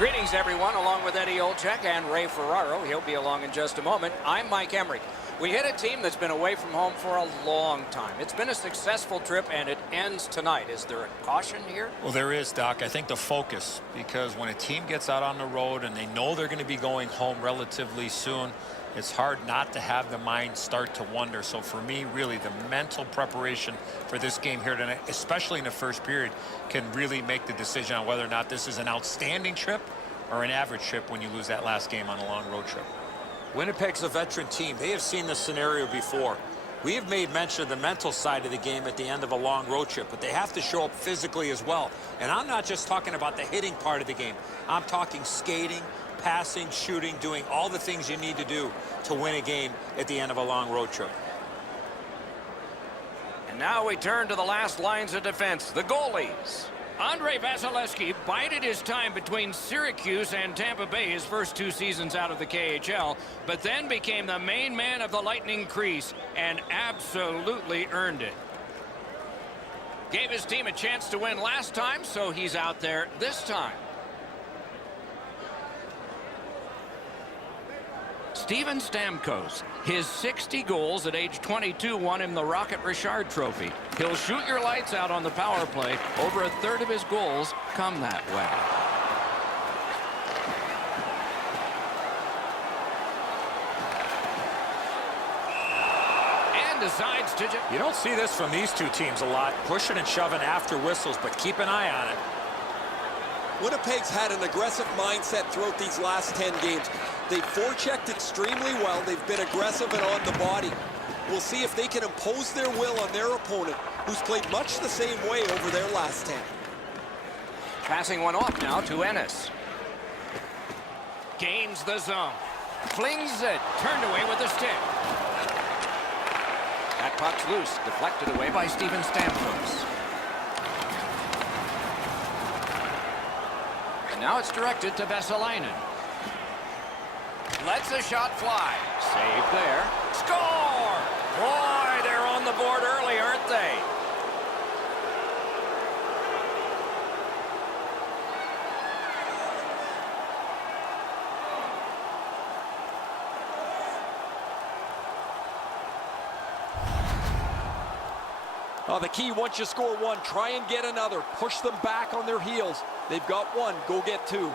Greetings, everyone, along with Eddie Olczyk and Ray Ferraro. He'll be along in just a moment. I'm Mike Emmerich. We hit a team that's been away from home for a long time. It's been a successful trip, and it ends tonight. Is there a caution here? Well, there is, Doc. I think the focus, because when a team gets out on the road and they know they're going to be going home relatively soon, it's hard not to have the mind start to wonder. So for me, really, the mental preparation for this game here tonight, especially in the first period, can really make the decision on whether or not this is an outstanding trip or an average trip when you lose that last game on a long road trip. Winnipeg's a veteran team. They have seen this scenario before. We have made mention of the mental side of the game at the end of a long road trip, but they have to show up physically as well. And I'm not just talking about the hitting part of the game. I'm talking skating, passing, shooting, doing all the things you need to do to win a game at the end of a long road trip. And now we turn to the last lines of defense, the goalies. Andrei Vasilevsky bided his time between Syracuse and Tampa Bay his first 2 seasons out of the KHL, but then became the main man of the Lightning crease and absolutely earned it. Gave his team a chance to win last time, so he's out there this time. Steven Stamkos, his 60 goals at age 22 won him the Rocket Richard Trophy. He'll shoot your lights out on the power play. Over a third of his goals come that way. And decides to... You don't see this from these two teams a lot, pushing and shoving after whistles, but keep an eye on it. Winnipeg's had an aggressive mindset throughout these last 10 games. They've forechecked extremely well. They've been aggressive and on the body. We'll see if they can impose their will on their opponent, who's played much the same way over their last 10. Passing one off now to Ennis. Gains the zone. Flings it. Turned away with the stick. That puck's loose. Deflected away by Steven Stamkos. Now it's directed to Vesalainen. Lets a shot fly. Save there. Score! Boy, they're on the board early, aren't they? The key, once you score one, try and get another. Push them back on their heels. They've got one. Go get two.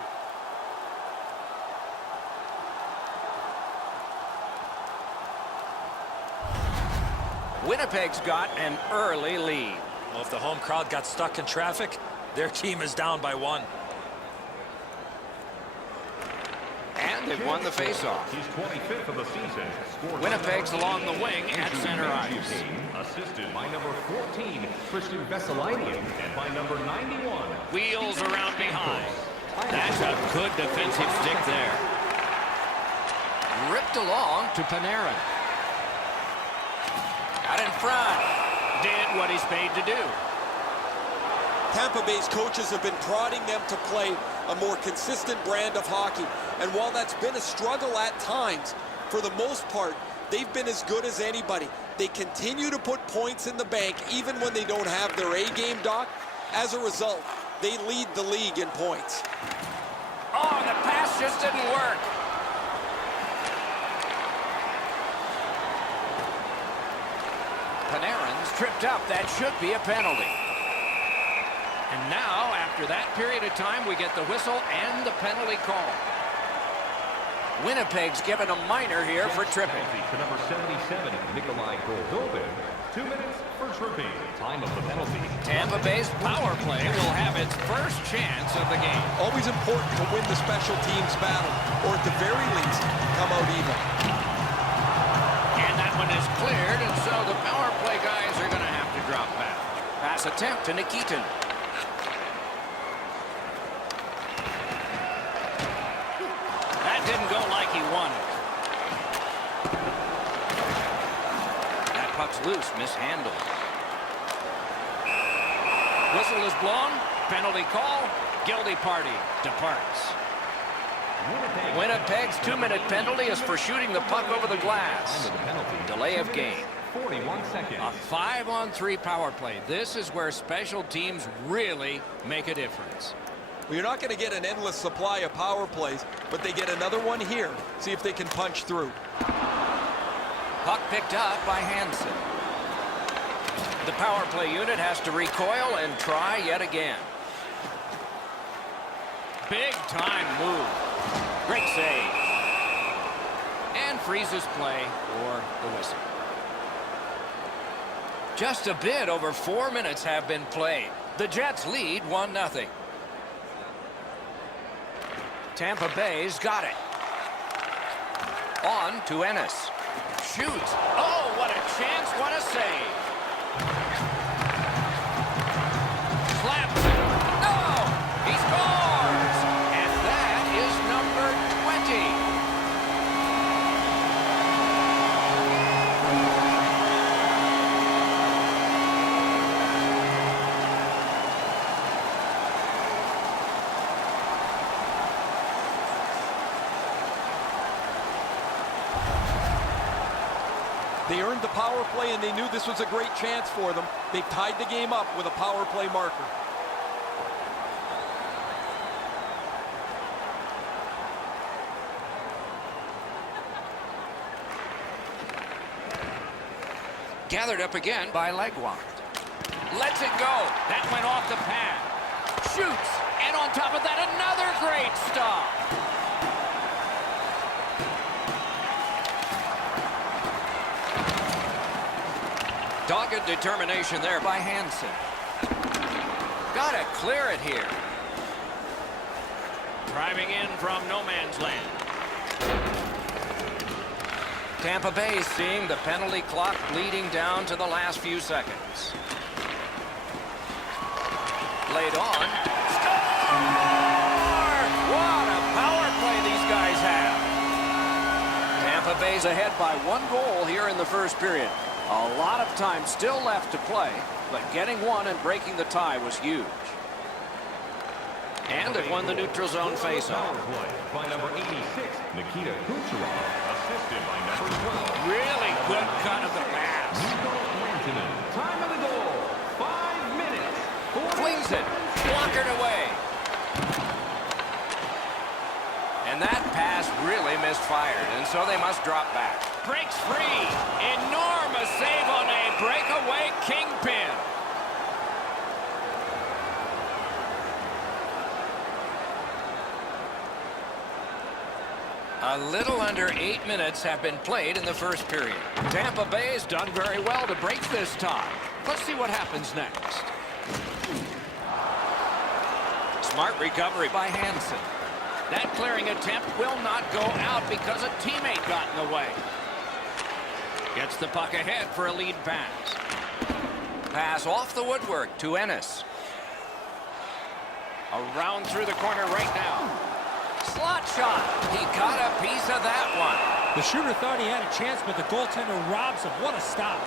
Winnipeg's got an early lead. Well, if the home crowd got stuck in traffic, their team is down by 1. And they've won the faceoff. He's 25th of the season. Winnipeg's along the wing at center ice. Assisted by number 14, Christian Vesalainen, and by number 91. Wheels around behind. That's a good defensive stick there. Ripped along to Panarin. Got in front. Did what he's paid to do. Tampa Bay's coaches have been prodding them to play a more consistent brand of hockey. And while that's been a struggle at times, for the most part, they've been as good as anybody. They continue to put points in the bank even when they don't have their A-game, Doc. As a result, they lead the league in points. Oh, the pass just didn't work. Panarin's tripped up. That should be a penalty. And now, after that period of time, we get the whistle and the penalty call. Winnipeg's given a minor here for tripping. To number 77, Nikolai Goldobin. 2 minutes for tripping. Time of the penalty. Tampa Bay's power play will have its first chance of the game. Always important to win the special teams battle, or at the very least, come out even. And that one is cleared, and so the power play guys are going to have to drop back. Pass attempt to Nikitin. That didn't go like he wanted. That puck's loose, mishandled. Whistle is blown. Penalty call. Guilty party departs. Winnipeg's 2-minute penalty is for shooting the puck over the glass. Delay of game. 41 seconds. A 5-on-3 power play. This is where special teams really make a difference. Well, you're not going to get an endless supply of power plays, but they get another one here. See if they can punch through. Puck picked up by Hansen. The power play unit has to recoil and try yet again. Big time move. Great save. And freezes play for the whistle. Just a bit over 4 minutes have been played. The Jets lead 1-0. Tampa Bay's got it. On to Ennis. Shoots. Oh, what a chance. What a save. Slaps it. No! He scores! And that is number 20. They earned the power play, and they knew this was a great chance for them. They've tied the game up with a power play marker. Gathered up again by Legwand. Lets it go. That went off the pad. Shoots. And on top of that, another great stop. Dogged determination there by Hansen. Gotta clear it here. Driving in from no man's land. Tampa Bay seeing the penalty clock bleeding down to the last few seconds. Laid on. Score! What a power play these guys have. Tampa Bay's ahead by 1 goal here in the first period. A lot of time still left to play, but getting one and breaking the tie was huge. And it won the neutral zone faceoff. By number 86, Nikita Kucherov, assisted by number 12. Really good cut of the pass. Time of the goal, 5 minutes. Flings it, blockered away. And that pass really misfired, and so they must drop back. Breaks free. Enormous save on a breakaway kingpin. A little under 8 minutes have been played in the first period. Tampa Bay's done very well to break this tie. Let's see what happens next. Smart recovery by Hansen. That clearing attempt will not go out because a teammate got in the way. Gets the puck ahead for a lead pass. Pass off the woodwork to Ennis. Around through the corner right now. Slot shot. He got a piece of that one. The shooter thought he had a chance, but the goaltender robs him. What a stop.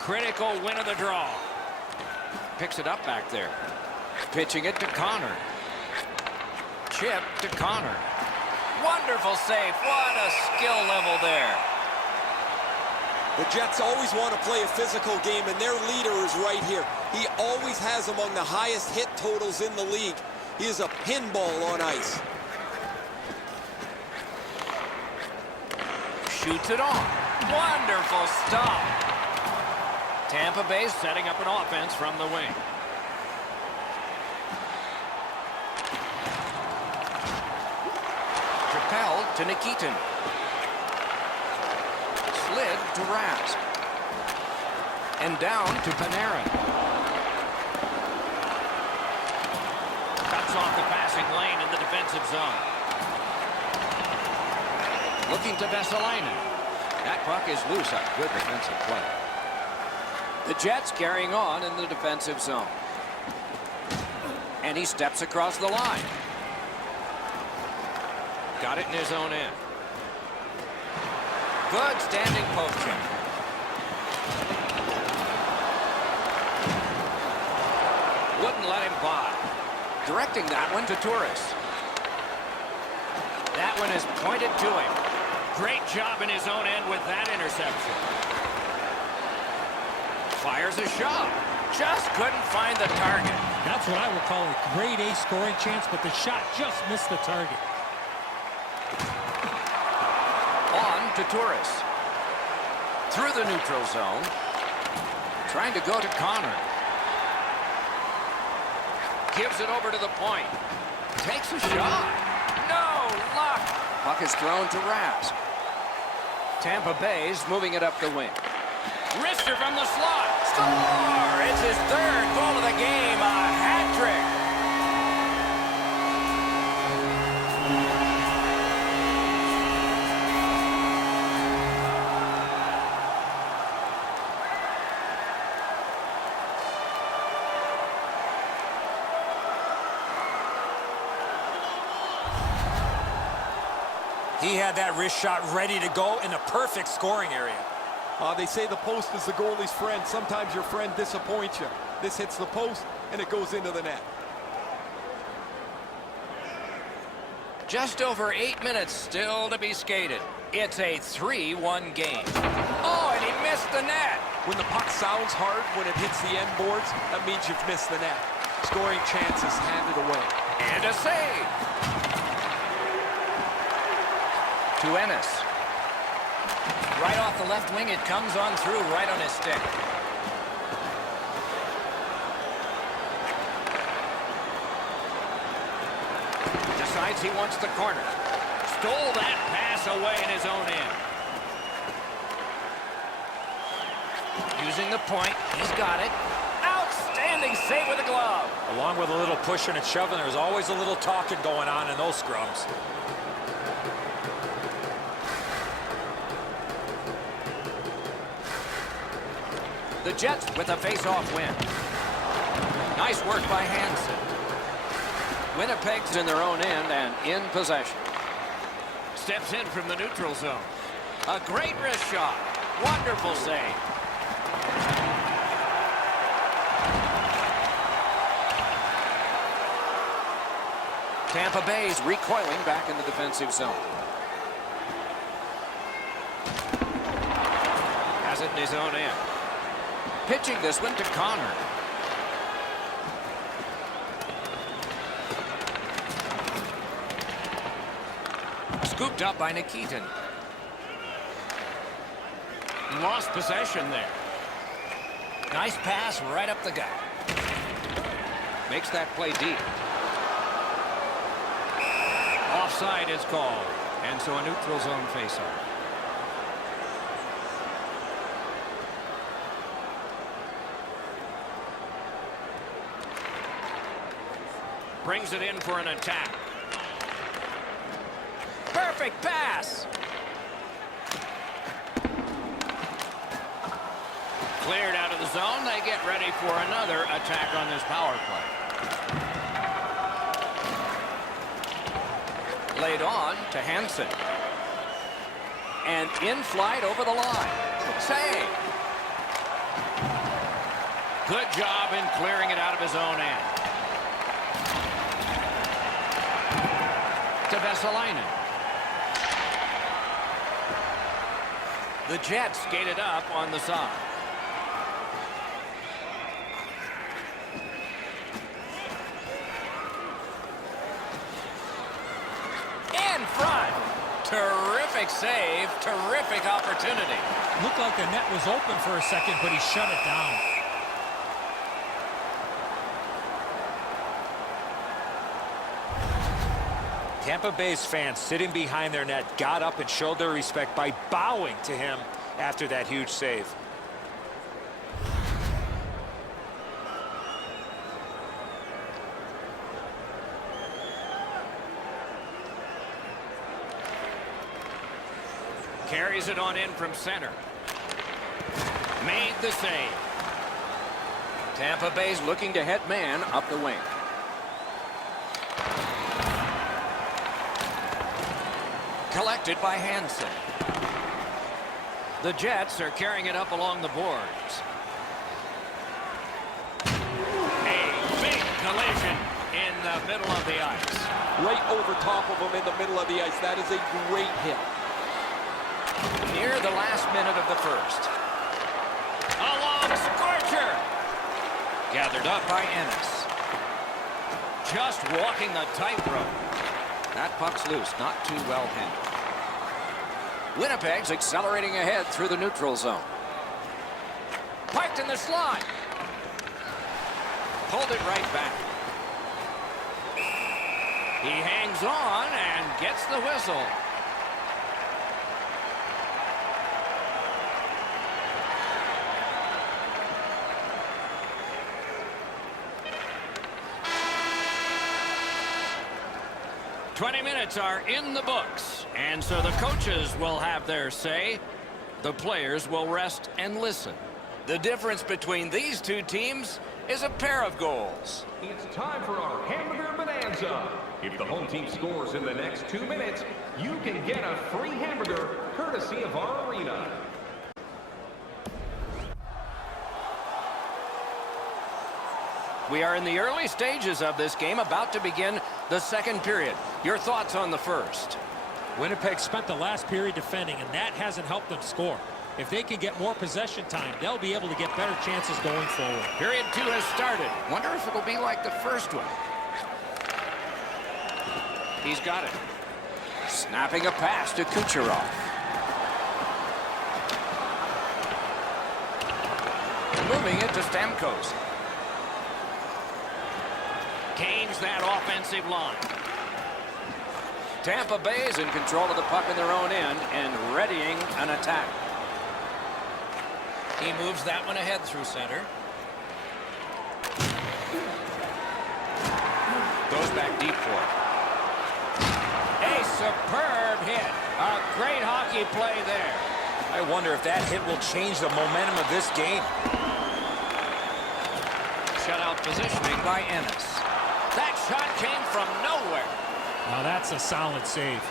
Critical win of the draw. Picks it up back there. Pitching it to Connor. Chip to Connor. Wonderful save. What a skill level there. The Jets always want to play a physical game, and their leader is right here. He always has among the highest hit totals in the league. He is a pinball on ice. Shoots it on. Wonderful stop. Tampa Bay setting up an offense from the wing. Propelled to Nikitin. Slid to Rask. And down to Panarin. Cuts off the passing lane in the defensive zone. Looking to Vesalainen. That puck is loose. A good defensive play. The Jets carrying on in the defensive zone. And he steps across the line. Got it in his own end. Good standing poke check. Wouldn't let him by. Directing that one to Torres. That one is pointed to him. Great job in his own end with that interception. Fires a shot. Just couldn't find the target. That's what I would call a grade A scoring chance, but the shot just missed the target. On to Torres. Through the neutral zone. Trying to go to Connor. Gives it over to the point. Takes a shot. No luck. Puck is thrown to Rask. Tampa Bay's moving it up the wing. Wrister from the slot. Score! It's his third goal of the game. A hat trick. He had that wrist shot ready to go in a perfect scoring area. They say the post is the goalie's friend. Sometimes your friend disappoints you. This hits the post, and it goes into the net. Just over 8 minutes still to be skated. It's a 3-1 game. Oh, and he missed the net. When the puck sounds hard, when it hits the end boards, that means you've missed the net. Scoring chances handed away. And a save. To Ennis. Right off the left wing, it comes on through right on his stick. Decides he wants the corner. Stole that pass away in his own end. Using the point, he's got it. Outstanding save with a glove. Along with a little pushing and shoving, there's always a little talking going on in those scrums. The Jets with a face-off win. Nice work by Hansen. Winnipeg's in their own end and in possession. Steps in from the neutral zone. A great wrist shot. Wonderful save. Tampa Bay's recoiling back in the defensive zone. Has it in his own end. Pitching this one to Connor. Scooped up by Nikitin. Lost possession there. Nice pass right up the gut. Makes that play deep. Offside is called. And so a neutral zone faceoff. Brings it in for an attack. Perfect pass. Cleared out of the zone. They get ready for another attack on this power play. Laid on to Hansen. And in flight over the line. Save. Good job in clearing it out of his own end. To Vesalainen. The Jets skated up on the side. In front. Terrific save. Terrific opportunity. Looked like the net was open for a second, but he shut it down. Tampa Bay's fans sitting behind their net got up and showed their respect by bowing to him after that huge save. Carries it on in from center. Made the save. Tampa Bay's looking to head man up the wing. Collected by Hansen. The Jets are carrying it up along the boards. A big collision in the middle of the ice. Right over top of him in the middle of the ice. That is a great hit. Near the last minute of the first. A long scorcher Gathered up by Ennis. Just walking the tightrope. That puck's loose, not too well handled. Winnipeg's accelerating ahead through the neutral zone. Parked in the slot. Pulled it right back. He hangs on and gets the whistle. "20 minutes are in the books, and so the coaches will have their say. The players will rest and listen. The difference between these two teams is a pair of goals." It's time for our hamburger bonanza. If the home team scores in the next 2 minutes, you can get a free hamburger courtesy of our arena. We are in the early stages of this game, about to begin the second period. Your thoughts on the first? Winnipeg spent the last period defending, and that hasn't helped them score. If they can get more possession time, they'll be able to get better chances going forward. Period 2 has started. Wonder if it'll be like the first one. He's got it. Snapping a pass to Kucherov. Moving it to Stamkos. Gains that offensive line. Tampa Bay is in control of the puck in their own end and readying an attack. He moves that one ahead through center. Goes back deep for it. A superb hit. A great hockey play there. I wonder if that hit will change the momentum of this game. Shutout positioning by Ennis. That shot came from nowhere. Now that's a solid save.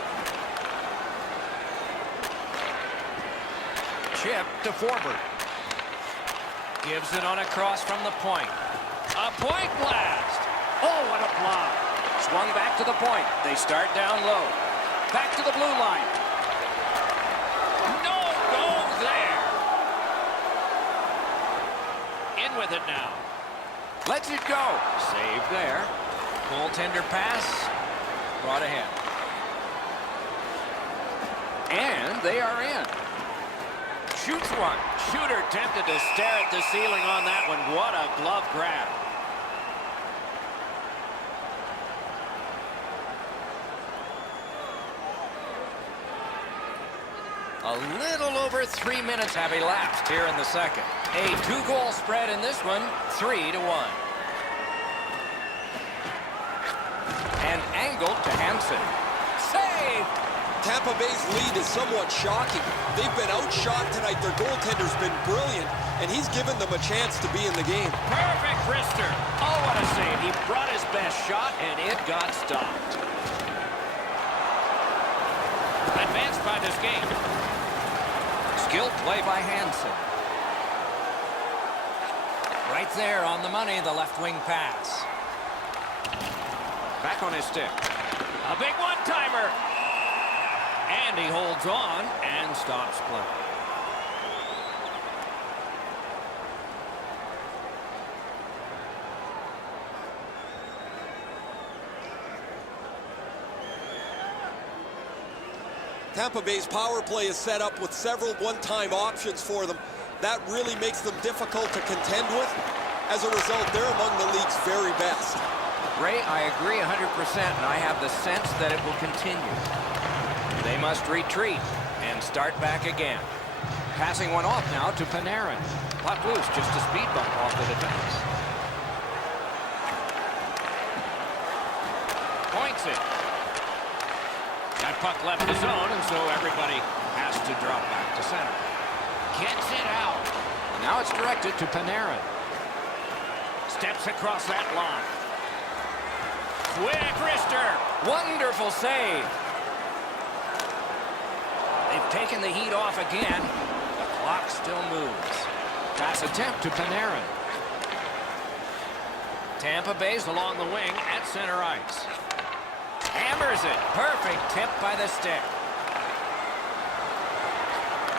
Chip to Forbert. Gives it on a cross from the point. A point blast. Oh, what a block. Swung back to the point. They start down low. Back to the blue line. No goal there. In with it now. Lets it go. Save there. Goaltender pass. Brought ahead. And they are in. Shoots one. Shooter tempted to stare at the ceiling on that one. What a glove grab. A little over 3 minutes have elapsed here in the second. A 2-goal spread in this one, 3-1. And angled to Hansen. Save! Tampa Bay's lead is somewhat shocking. They've been outshot tonight. Their goaltender's been brilliant, and he's given them a chance to be in the game. Perfect wrister. Oh, what a save. He brought his best shot, and it got stopped. Advanced by this game. Skilled play by Hansen. Right there on the money, the left wing pass. Back on his stick. A big one-timer. And he holds on and stops play. Tampa Bay's power play is set up with several one-time options for them. That really makes them difficult to contend with. As a result, they're among the league's very best. Ray, I agree 100%, and I have the sense that it will continue. They must retreat and start back again. Passing one off now to Panarin. Puck loose, just a speed bump off the defense. Points it. That puck left the zone, and so everybody has to drop back to center. Gets it out. Now it's directed to Panarin. Steps across that line. Quick wrister. Wonderful save. They've taken the heat off again. The clock still moves. Pass attempt to Panarin. Tampa Bay's along the wing at center ice. Hammers it. Perfect tip by the stick.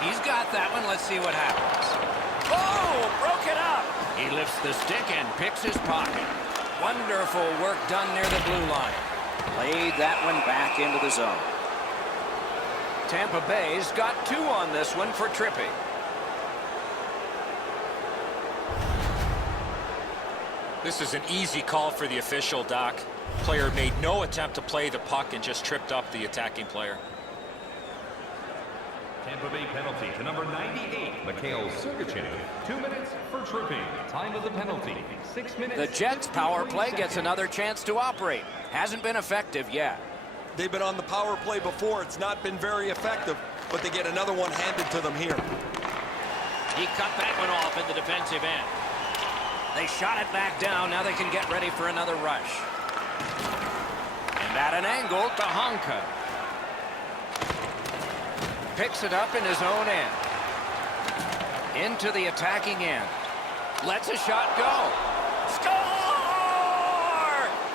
He's got that one. Let's see what happens. Oh, broke it up. He lifts the stick and picks his pocket. Wonderful work done near the blue line. Played that one back into the zone. Tampa Bay's got 2 on this one for tripping. This is an easy call for the official, Doc. Player made no attempt to play the puck and just tripped up the attacking player. Tampa Bay penalty to number 98, Mikhail Sergachev. 2 minutes for tripping. Time of the penalty, 6 minutes. The Jets' power play gets another chance to operate. Hasn't been effective yet. They've been on the power play before. It's not been very effective, but they get another one handed to them here. He cut that one off in the defensive end. They shot it back down. Now they can get ready for another rush. And at an angle to Honka. Picks it up in his own end. Into the attacking end. Lets a shot go. Score!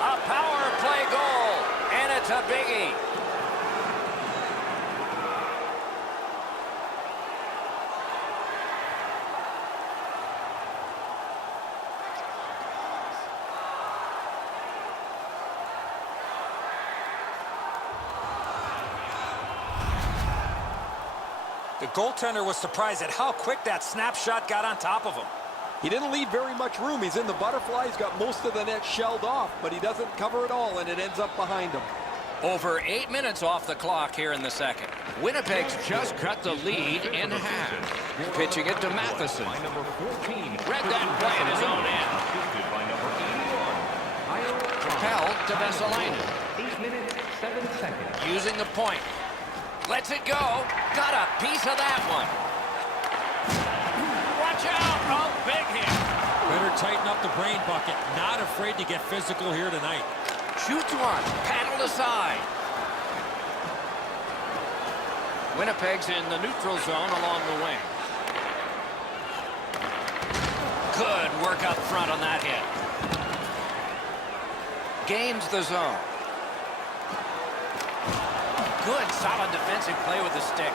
A power play goal. And it's a biggie. The goaltender was surprised at how quick that snapshot got on top of him. He didn't leave very much room. He's in the butterfly. He's got most of the net shelled off, but he doesn't cover it all, and it ends up behind him. Over 8 minutes off the clock here in the second. Winnipeg's just cut the lead in half. Pitching it to Matheson. By number 14. Read that play in his own end. Assisted by number 81. Propelled to Vesalainen. 8 minutes, 7 seconds. Using the point. Lets it go. Got a piece of that one. Watch out. Oh, big hit. Better tighten up the brain bucket. Not afraid to get physical here tonight. Shoots one. Paddled aside. Winnipeg's in the neutral zone along the wing. Good work up front on that hit. Gains the zone. Good, solid defensive play with the stick.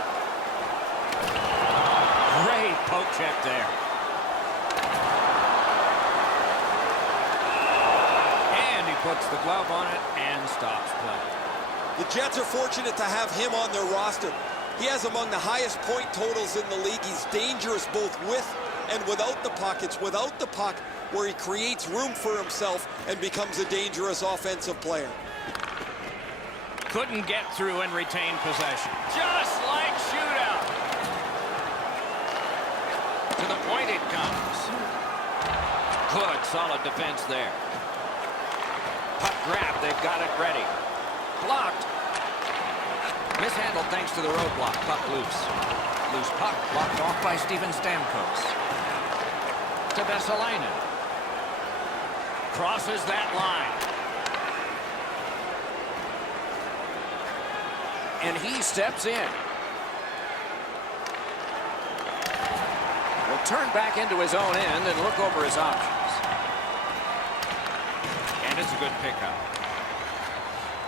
Great poke check there. And he puts the glove on it and stops play. The Jets are fortunate to have him on their roster. He has among the highest point totals in the league. He's dangerous both with and without the puck. It's without the puck where he creates room for himself and becomes a dangerous offensive player. Couldn't get through and retain possession. Just like shootout. To the point it comes. Good, solid defense there. Puck grab, they've got it ready. Blocked. Mishandled thanks to the roadblock. Puck loose. Loose puck blocked off by Steven Stamkos. To Vesalainen. Crosses that line. And he steps in. Will turn back into his own end and look over his options. And it's a good pickup.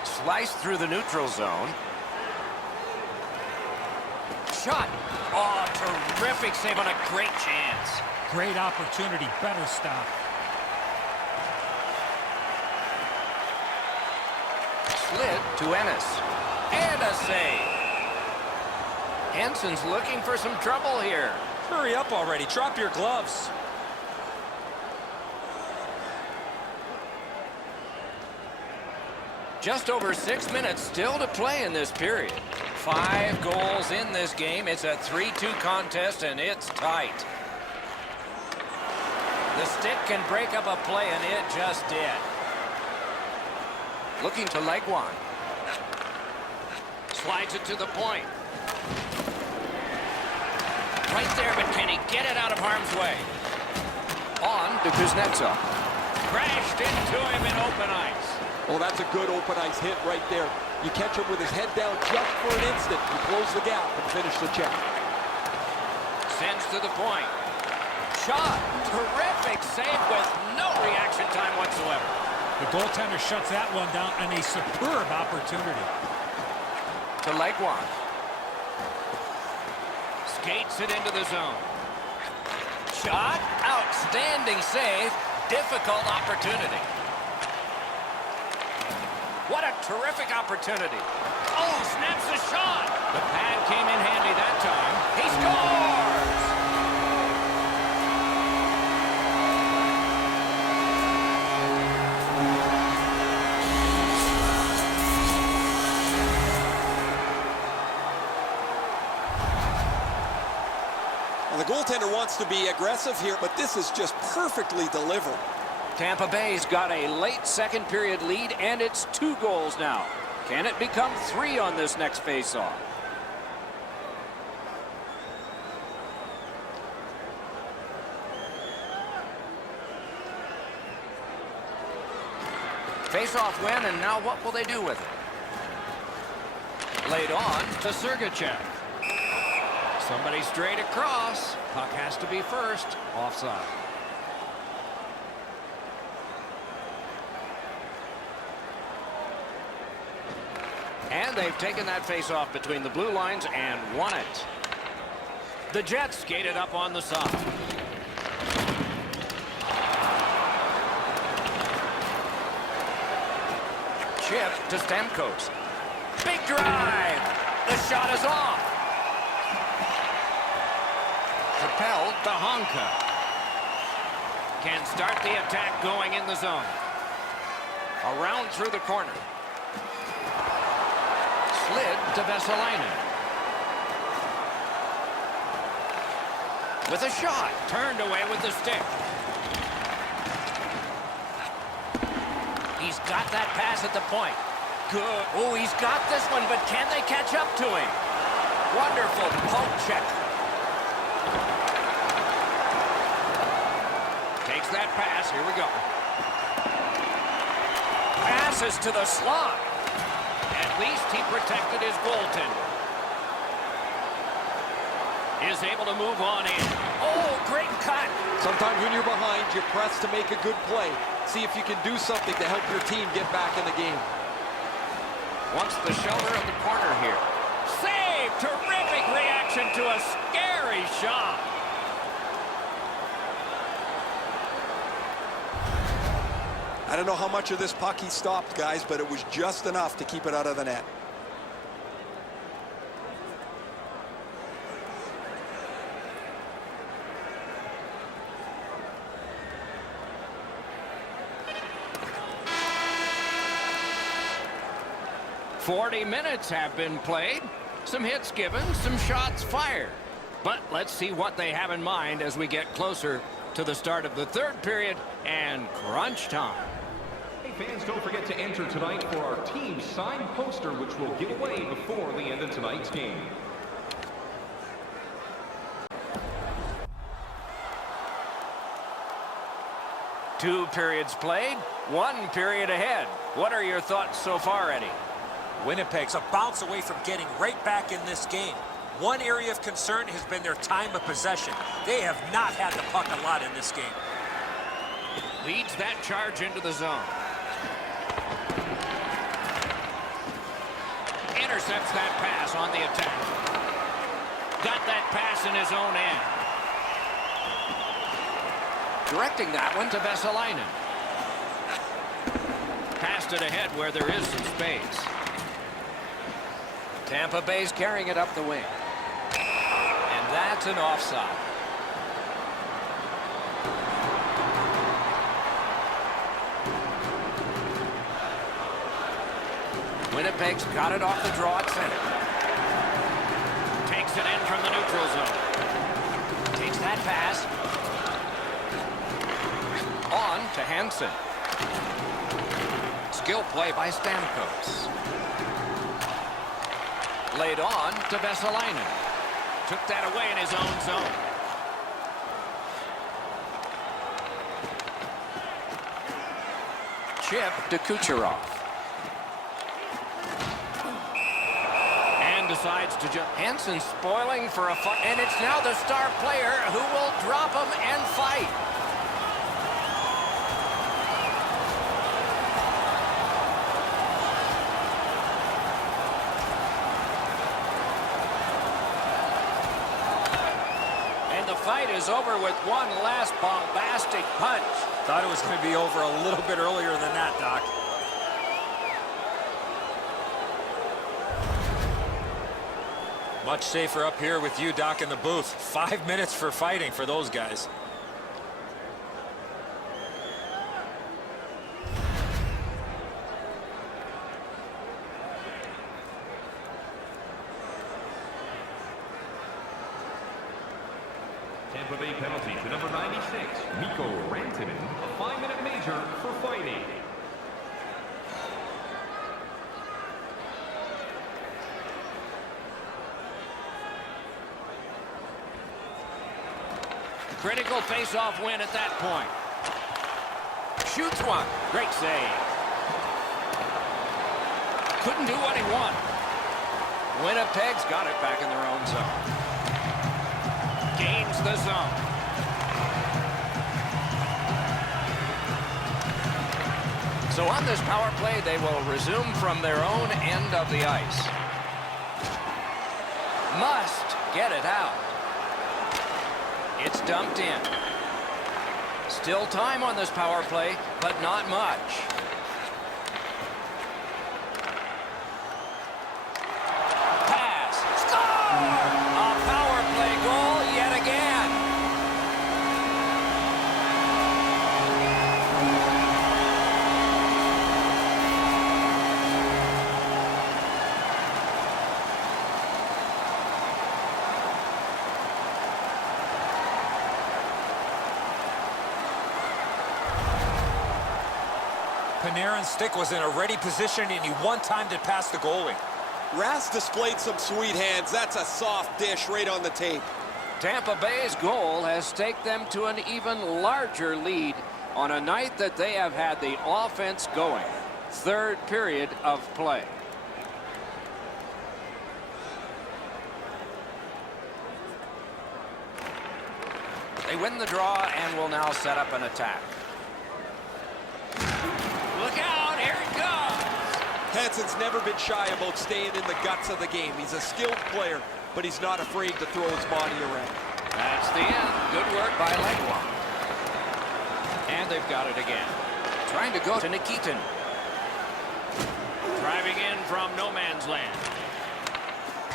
Sliced through the neutral zone. Shot. Oh, terrific save on a great chance. Great opportunity. Better stop. Slid to Ennis. And a save. Hansen's looking for some trouble here. Hurry up already. Drop your gloves. Just over 6 minutes still to play in this period. 5 goals in this game. It's a 3-2 contest, and it's tight. The stick can break up a play, and it just did. Looking to Legwand. Slides it to the point. Right there, but can he get it out of harm's way? On to Kuznetsov. Crashed into him in open ice. Well, that's a good open ice hit right there. You catch him with his head down just for an instant. You close the gap and finish the check. Sends to the point. Shot. Terrific save with no reaction time whatsoever. The goaltender shuts that one down, and a superb opportunity. To Legwand. Skates it into the zone. shot. Outstanding save. Difficult opportunity. What a terrific opportunity. Oh, snaps the shot. The pad came in handy that time. He scores! Well, the goaltender wants to be aggressive here, but this is just perfectly delivered. Tampa Bay's got a late second period lead, and it's 2 goals now. Can it become 3 on this next faceoff? Face-off win, and now what will they do with it? Laid on to Sergachev. Somebody straight across. Puck has to be first. Offside. And they've taken that face-off between the blue lines and won it. The Jets skated up on the side. Chip to Stamkos. Big drive. The shot is off. Propelled to Honka. Can start the attack going in the zone. Around through the corner. Slid to Vesalainen. With a shot. Turned away with the stick. He's got that pass at the point. Good. Oh, he's got this one, but can they catch up to him? Wonderful poke check. Takes that pass. Here we go. Passes to the slot. At least he protected his goaltender. Is able to move on in. Oh, great cut. Sometimes when you're behind, you press to make a good play. See if you can do something to help your team get back in the game. Wants the shelter of the corner here. Save! Terrific reaction to a scary shot. I don't know how much of this puck he stopped, guys, but it was just enough to keep it out of the net. "40 minutes have been played. Some hits given, some shots fired. But let's see what they have in mind as we get closer to the start of the third period and crunch time." Hey fans, don't forget to enter tonight for our team signed poster, which we'll give away before the end of tonight's game. Two periods played, 1 period ahead. What are your thoughts so far, Eddie? Winnipeg's a bounce away from getting right back in this game. One area of concern has been their time of possession. They have not had the puck a lot in this game. Leads that charge into the zone. Intercepts that pass on the attack. Got that pass in his own end. Directing that one to Vesalainen. Passed it ahead where there is some space. Tampa Bay's carrying it up the wing. And that's an offside. Winnipeg's got it off the draw at center. Takes it in from the neutral zone. Takes that pass. On to Hansen. Skill play by Stamkos. Laid on to Vesalainen. Took that away in his own zone. Chip to Kucherov. And decides to jump. Hansen spoiling for a fight. And it's now the star player who will drop him and fight. night is over with one last bombastic punch. Thought it was going to be over a little bit earlier than that, Doc. Much safer up here with you, Doc, in the booth. 5 minutes for fighting for those guys. Tampa Bay penalty to number 96, Mikko Rantanen, a 5-minute major for fighting. Critical face-off win at that point. Shoots one. Great save. Couldn't do what he wanted. Winnipeg's got it back in their own zone. Gains the zone. So on this power play, they will resume from their own end of the ice. Must get it out. It's dumped in. Still time on this power play, but not much. Pass. Score! A power play goal yet again. Panarin's stick was in a ready position, and he one-timed it past the goalie. Rask displayed some sweet hands. That's a soft dish right on the tape. Tampa Bay's goal has staked them to an even larger lead on a night that they have had the offense going. Third period of play. They win the draw and will now set up an attack. Look out, here it comes. Hansen's never been shy about staying in the guts of the game. He's a skilled player, but he's not afraid to throw his body around. That's the end. Good work by Legwand. And they've got it again. Trying to go to Nikitin. Driving in from no man's land.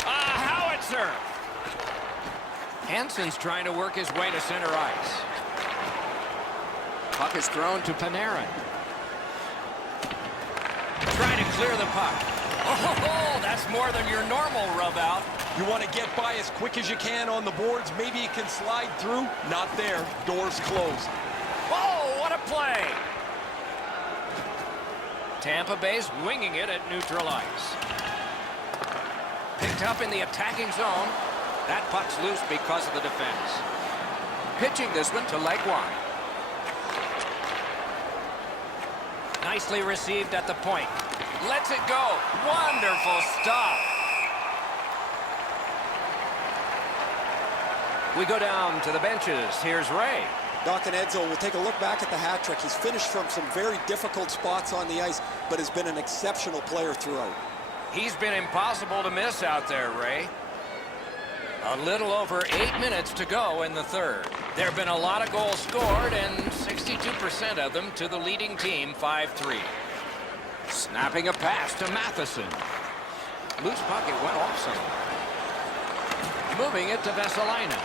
Howitzer. Hansen's trying to work his way to center ice. Puck is thrown to Panarin. Trying to clear the puck. Oh, that's more than your normal rub out. You want to get by as quick as you can on the boards. Maybe you can slide through. Not there. Doors closed. Oh, what a play. Tampa Bay's winging it at neutral ice. Picked up in the attacking zone. That puck's loose because of the defense. Pitching this one to Legwand. Nicely received at the point. Lets it go. Wonderful stop. We go down to the benches. Here's Ray. Doc and Edzo will take a look back at the hat trick. He's finished from some very difficult spots on the ice, but has been an exceptional player throughout. He's been impossible to miss out there, Ray. A little over 8 minutes to go in the third. There have been a lot of goals scored, and 62% of them to the leading team, 5-3. Snapping a pass to Matheson. Loose puck, it went off somewhere. Moving it to Vesalainen.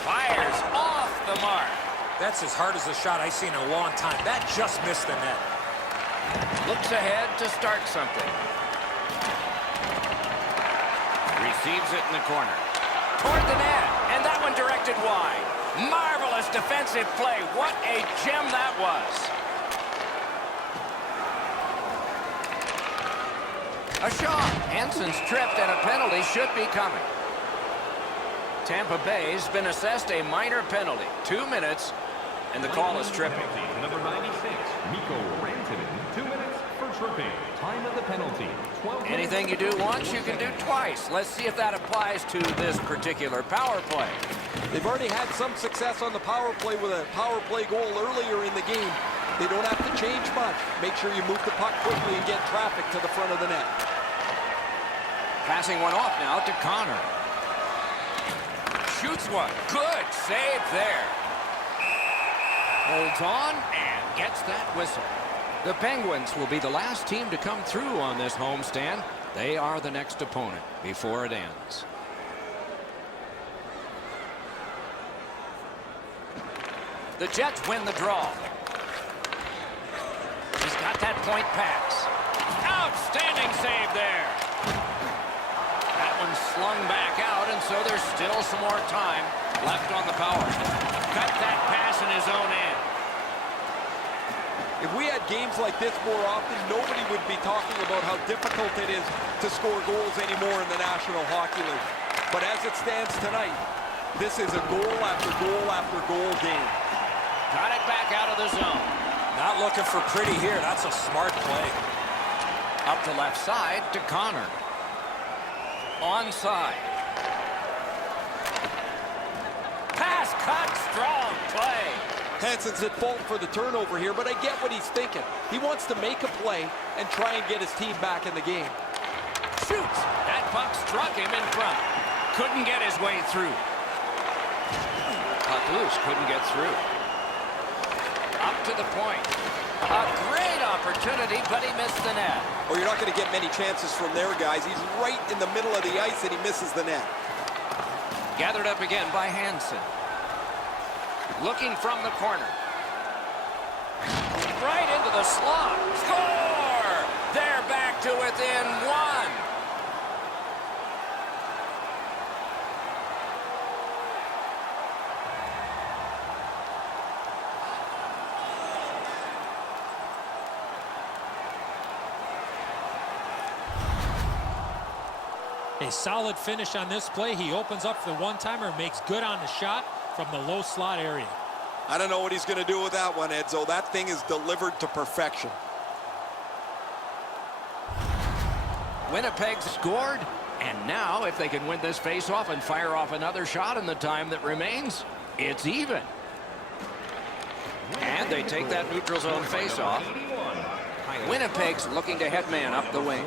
Fires off the mark. That's as hard as a shot I've seen in a long time. That just missed the net. Looks ahead to start something. Receives it in the corner. Toward the net, and that one directed wide. Marvelous defensive play. What a gem that was. A shot. Hansen's tripped, and a penalty should be coming. Tampa Bay's been assessed a minor penalty. 2 minutes, and the call is tripping. Penalty to number 96, Mikko Rantanen. 2 minutes for tripping. Time of the penalty, 12 minutes. Anything you do once, you can do twice. Let's see if that applies to this particular power play. They've already had some success on the power play with a power play goal earlier in the game. They don't have to change much. Make sure you move the puck quickly and get traffic to the front of the net. Passing one off now to Connor. shoots one. Good save there. Holds on and gets that whistle. The Penguins will be the last team to come through on this homestand. They are the next opponent before it ends. The Jets win the draw. He's got that point pass. Outstanding save there. That one slung back out, and so there's still some more time left on the power. Cut that pass in his own end. If we had games like this more often, nobody would be talking about how difficult it is to score goals anymore in the National Hockey League. But as it stands tonight, this is a goal after goal after goal game. Got it back out of the zone. Not looking for pretty here. That's a smart play. Up the left side to Connor. Onside. Pass cut, strong play. Hansen's at fault for the turnover here, but I get what he's thinking. He wants to make a play and try and get his team back in the game. Shoots. That puck struck him in front. Couldn't get his way through. Puck loose, couldn't get through. Up to the point. A great opportunity, but he missed the net. Or you're not going to get many chances from there, guys. He's right in the middle of the ice, and he misses the net. Gathered up again by Hansen. Looking from the corner. Right into the slot. Score! They're back to within one. A solid finish on this play. He opens up the one-timer, makes good on the shot from the low slot area. I don't know what he's going to do with that one, Edzo. That thing is delivered to perfection. Winnipeg scored, and now if they can win this face-off and fire off another shot in the time that remains, it's even. And they take that neutral zone face-off. Winnipeg's looking to headman up the wing.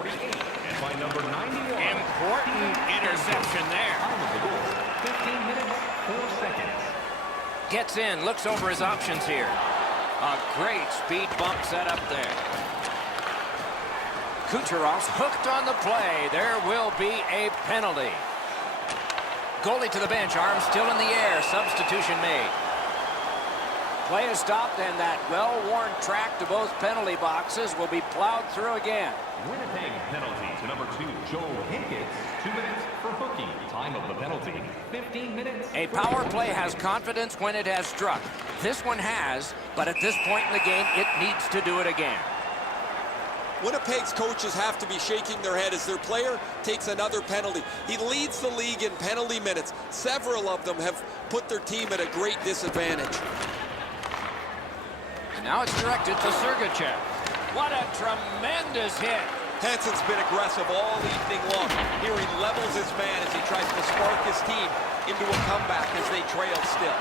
Important interception there. 15 minutes, 4 seconds. Gets in, looks over his options here. A great speed bump set up there. Kucherov's hooked on the play. There will be a penalty. Goalie to the bench, arm still in the air. Substitution made. Play is stopped, and that well-worn track to both penalty boxes will be plowed through again. Winnipeg penalty to number 2, Joe Hinkett. 2 minutes for hooking. Time of the penalty, 15 minutes. A power play has confidence when it has struck. This one has, but at this point in the game, it needs to do it again. Winnipeg's coaches have to be shaking their head as their player takes another penalty. He leads the league in penalty minutes. Several of them have put their team at a great disadvantage. Now it's directed to Sergachev. What a tremendous hit. Hansen's been aggressive all evening long. Here he levels his man as he tries to spark his team into a comeback as they trail still.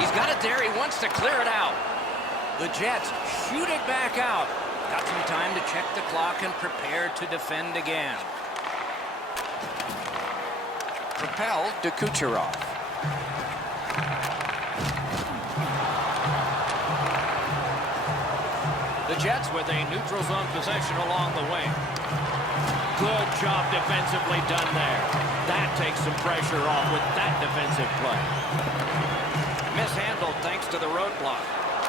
He's got it there. He wants to clear it out. The Jets shoot it back out. Got some time to check the clock and prepare to defend again. Propelled to Kucherov. The Jets with a neutral zone possession along the wing. Good job defensively done there. That takes some pressure off with that defensive play. Mishandled thanks to the roadblock.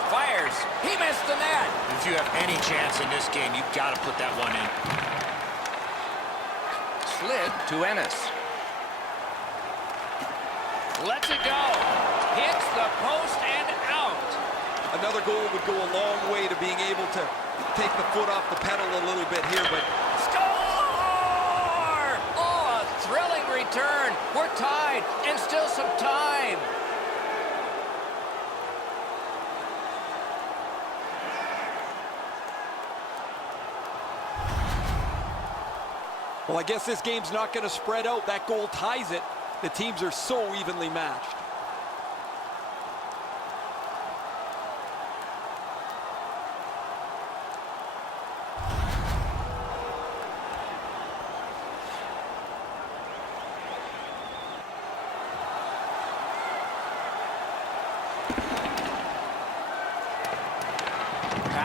Fires. He missed the net. If you have any chance in this game, you've got to put that one in. Slid to Ennis. Lets it go. Hits the post and out. Another goal would go a long way to being able to take the foot off the pedal a little bit here, but Score! Oh, a thrilling return. We're tied and still some time. well, I guess this game's not going to spread out. That goal ties it. The teams are so evenly matched.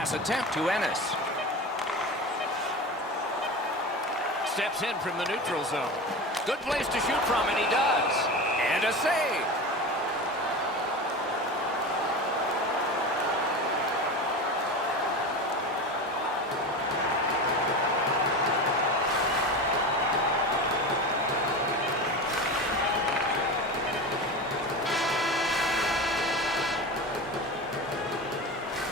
pass attempt to Ennis. Steps in from the neutral zone. Good place to shoot from, and he does. And a save.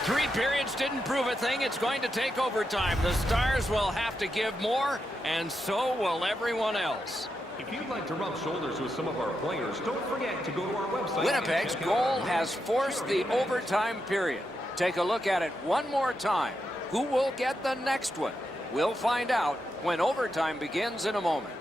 Three periods didn't prove a thing. It's going to take overtime. The Stars will have to give more, and so will everyone else. If you'd like to rub shoulders with some of our players, don't forget to go to our website. Winnipeg's goal has forced the overtime period. Take a look at it one more time. Who will get the next one? We'll find out when overtime begins in a moment.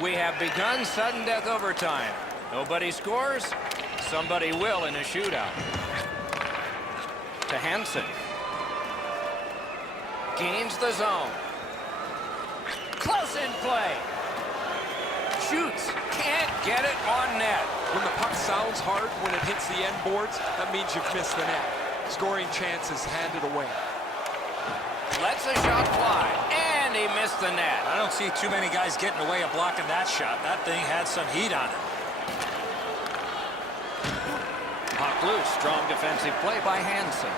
We have begun sudden death overtime. Nobody scores. Somebody will in a shootout. To Hansen. Gains the zone. Close in play. Shoots. Can't get it on net. When the puck sounds hard, when it hits the end boards, that means you've missed the net. Scoring chances handed away. Lets a shot fly. And he missed the net. I don't see too many guys getting away of blocking that shot. That thing had some heat on it. Puck loose. Strong defensive play by Hansen.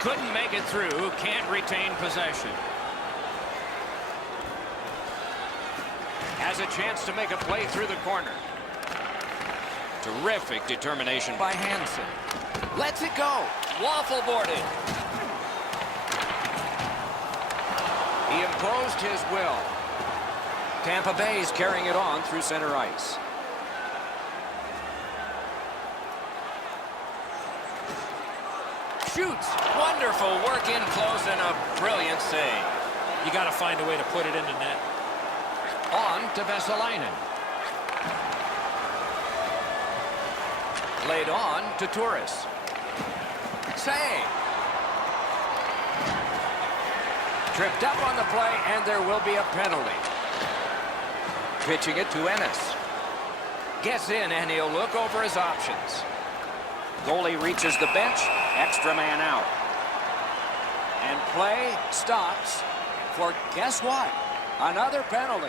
Couldn't make it through. Can't retain possession. Has a chance to make a play through the corner. Terrific determination by Hansen. Lets it go. Waffle boarded. He imposed his will. Tampa Bay is carrying it on through center ice. Shoots. Wonderful work in close and a brilliant save. You got to find a way to put it in the net. On to Vesalainen. Laid on to Turris. Save. Tripped up on the play, and there will be a penalty. Pitching it to Ennis. Gets in, and he'll look over his options. Goalie reaches the bench. Extra man out. And play stops for, guess what? Another penalty.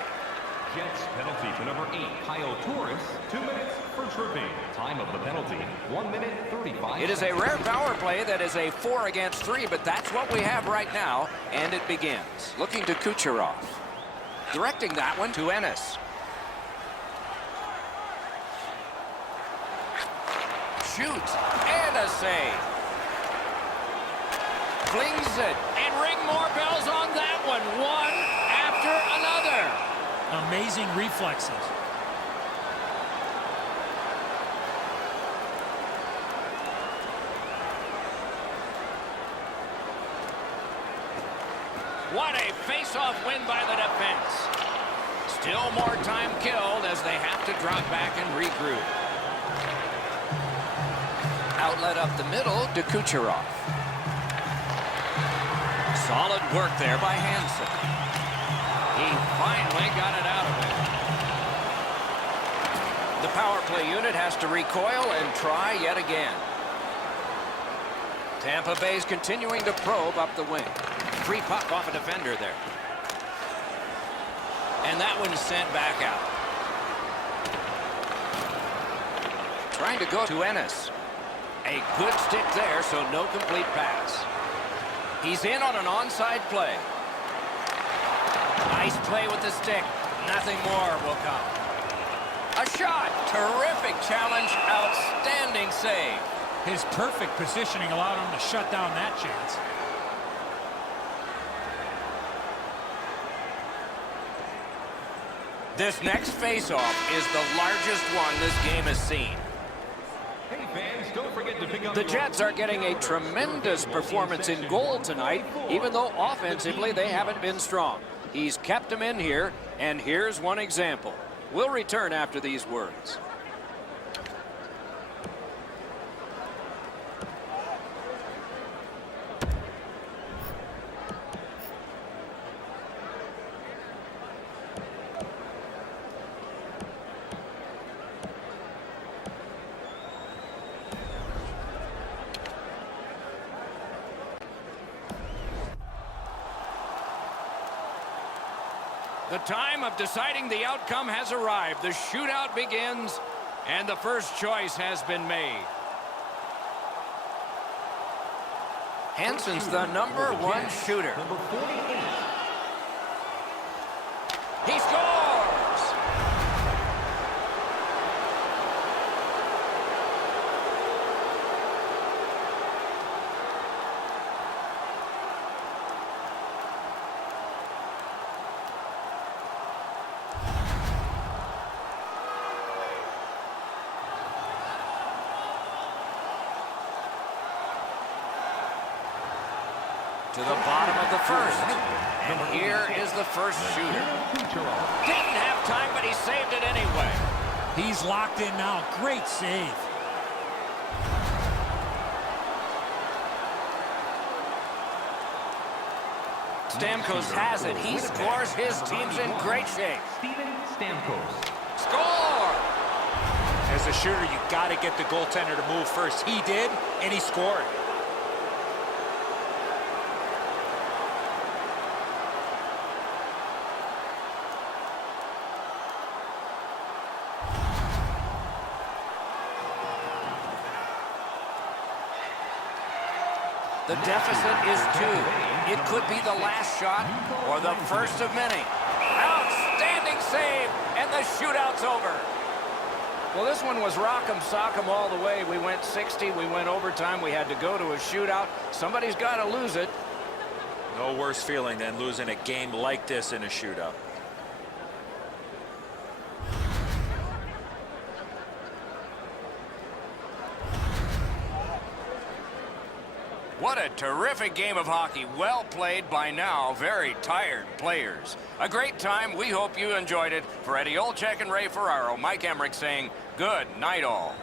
Jets penalty to number 8, Kyle Turris. 2 minutes for tripping. Time of the penalty, 1 minute 35 It is a rare power play that is a 4 against 3, but that's what we have right now, and it begins. Looking to Kucherov. Directing that one to Ennis. Shoots, and a save. Flings it, and ring more bells on that one. One after another. Amazing reflexes. What a face-off win by the defense. Still more time killed as they have to drop back and regroup. Outlet up the middle to Kucherov. Solid work there by Hansen. He finally got it out of it. The power play unit has to recoil and try yet again. Tampa Bay's continuing to probe up the wing. Free puck off a defender there. And that one's sent back out. Trying to go to Ennis. A good stick there, so no complete pass. He's in on an onside play. Nice play with the stick. Nothing more will come. A shot. Terrific challenge. Outstanding save. His perfect positioning allowed him to shut down that chance. This next face-off is the largest one this game has seen. Hey fans, don't forget to The Jets are getting a tremendous performance in goal tonight, even though offensively they haven't been strong. He's kept them in here, and here's one example. We'll return after these words. The time of deciding the outcome has arrived. The shootout begins, and the first choice has been made. Hansen's the #1 shooter. Number 48. He scores! To the bottom of the first. And here is the first shooter. Didn't have time, but he saved it anyway. He's locked in now. Great save. Stamkos has it. He scores. His team's in great shape. Stamkos. Score! As a shooter, you got to get the goaltender to move first. He did, and he scored. The deficit is 2. It could be the last shot or the first of many. Outstanding save, and the shootout's over. Well, this one was rock'em sock'em all the way. We went 60, we went overtime, we had to go to a shootout. Somebody's got to lose it. No worse feeling than losing a game like this in a shootout. What a terrific game of hockey. Well played by now. Very tired players. A great time. We hope you enjoyed it. For Eddie Olczyk and Ray Ferraro, Mike Emmerich saying good night all.